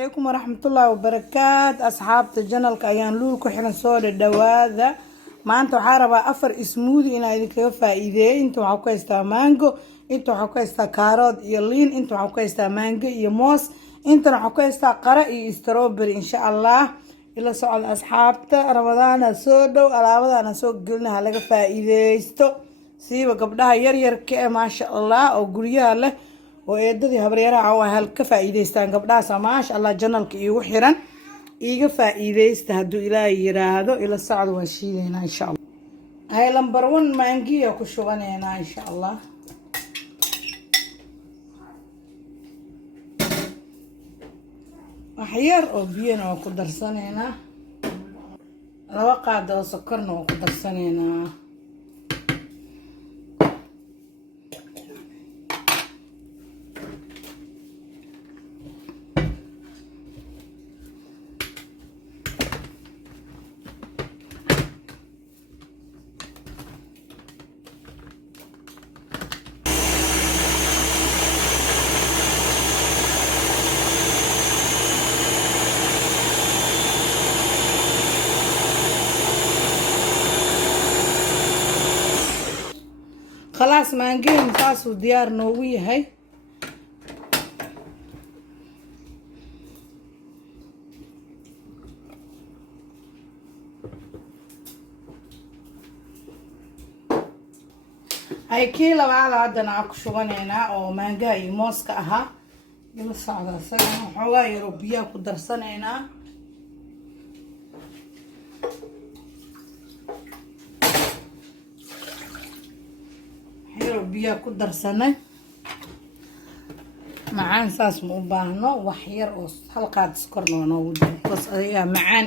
عليكم ورحمة الله وبركاته أصحاب الجنة كأيان لولكو حنا صور الدواذا ما أنتو حاربا أفر اسمودي إنا إذا كيفا إيدي إنتو حاكو يستا مانجو إنتو حاكو يستا كارود يلين إنتو حاكو يستا مانجو يموس إنتو حاكو يستا قرأ استروبري إن شاء الله إلا سؤال أصحاب رمضان سودو ألاوضانا سوق قلنا هلقا فايديستو سيبا قبلها ير كأ ما شاء الله أو قريها له ويددي هبريرها waa hal ka faa'iideystaan gabdhaha maasha Allah janalka iigu xiran iiga faa'iideysta haduu Ilaahay yiraahdo ila sacad waa shiideena insha Allah hay lambar 1 maangiya ku shubaneena insha Allah waxyar oo biyana ku darsaneena laba qaado oo sokorna ku darsaneena خلاص ما نجيب فاسو ديار نووي هاي كيلو على عدنا عكشوانينا او مانجاي موسكا اها يلا صعدا سنة حواي روبيا كدر سنينا biya ku darsanay macaan saas ma u baahno wax yar oo hal qaad iskor noogu dar bas adiga macaan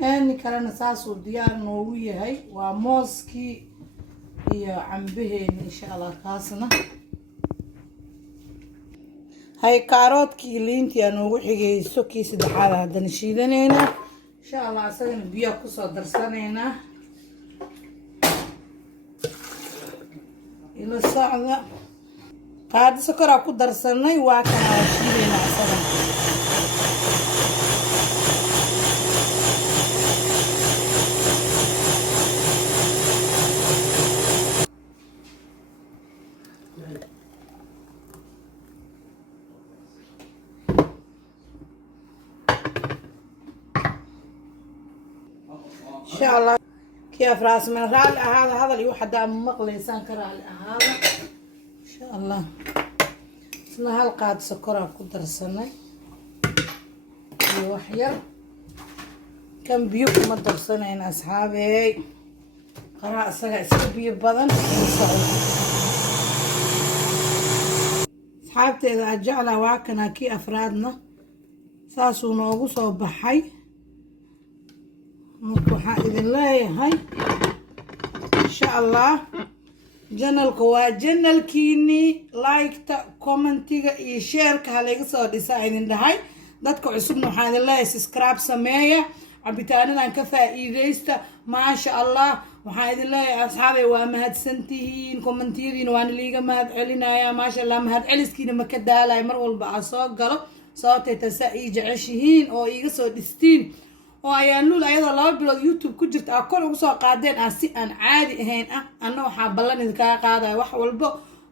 kan kalena saas u diyaar noogu yahay waa mooski iyo cambaheen insha Allah kaasna هاي كاروت كيلينتي أنا وحجي سكي سدحالة هذا نشيدنا إن شاء الله عساكن بيا كوسا درسنا إلى الساعة هذا سكر أكو درسنا يواكنا نشيدنا عساكن إن شاء الله كيف راس من رالي هذا اللي واحد مقلي إنسان كرالي هذا إن شاء الله إحنا هالقاد سكرها كدر سنة وحير كم بيوك مدر سنة يا أصحابي قراءة سنة بيو بدن أصحابتي إذا جعل واكنا كي أفرادنا ساسو نوغو صوبحي waxaa idin leeyahay insha Allah janalka waa janalkiini like-ta comment-iga iyo share-ka halaga soo dhisaa idin dhahay dadka cusubna waxaan idin leeyahay subscribe sameeya cabitaanadan ka faa'iideysta maasha Allah waxaan idin leeyahay asxaabay waa mahadsantihiin comment-yadiina waan liiga mahad celinayaa maasha Allah mahad celiskiina ma ka daalay mar walba aan soo galo sababtay tasaa ii jeceshihiin oo iiga soo dhistiin oo ayaan lul ayadoo 2 bilood YouTube ku jirta aan kor ugu soo qaadeen si aan caadi ahayn anna waxa ballan idinka qaaday wax walba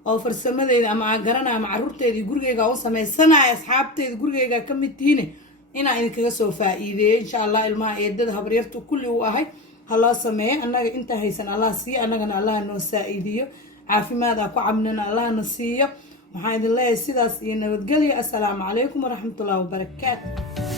oo farsamadeeda ama aan garanaa ama carruurteedii gurigeyga u sameysanaay asxaabteedii gurigeyga ka mid tihiin inaan idinkaga soo faa'iideeyo insha Allah ilmaha eedada habaryartu kulli uu ahay hala sameeyo annaga inta haysan Allah siiyo annagana Allah noo saa'iidiyo caafimaad ku cabnana Allah na siiyo waxaan idin leeyahay sidaas iyo nabadgelyo assalaamu calaykum waraxmatullaahi wabarakaatuh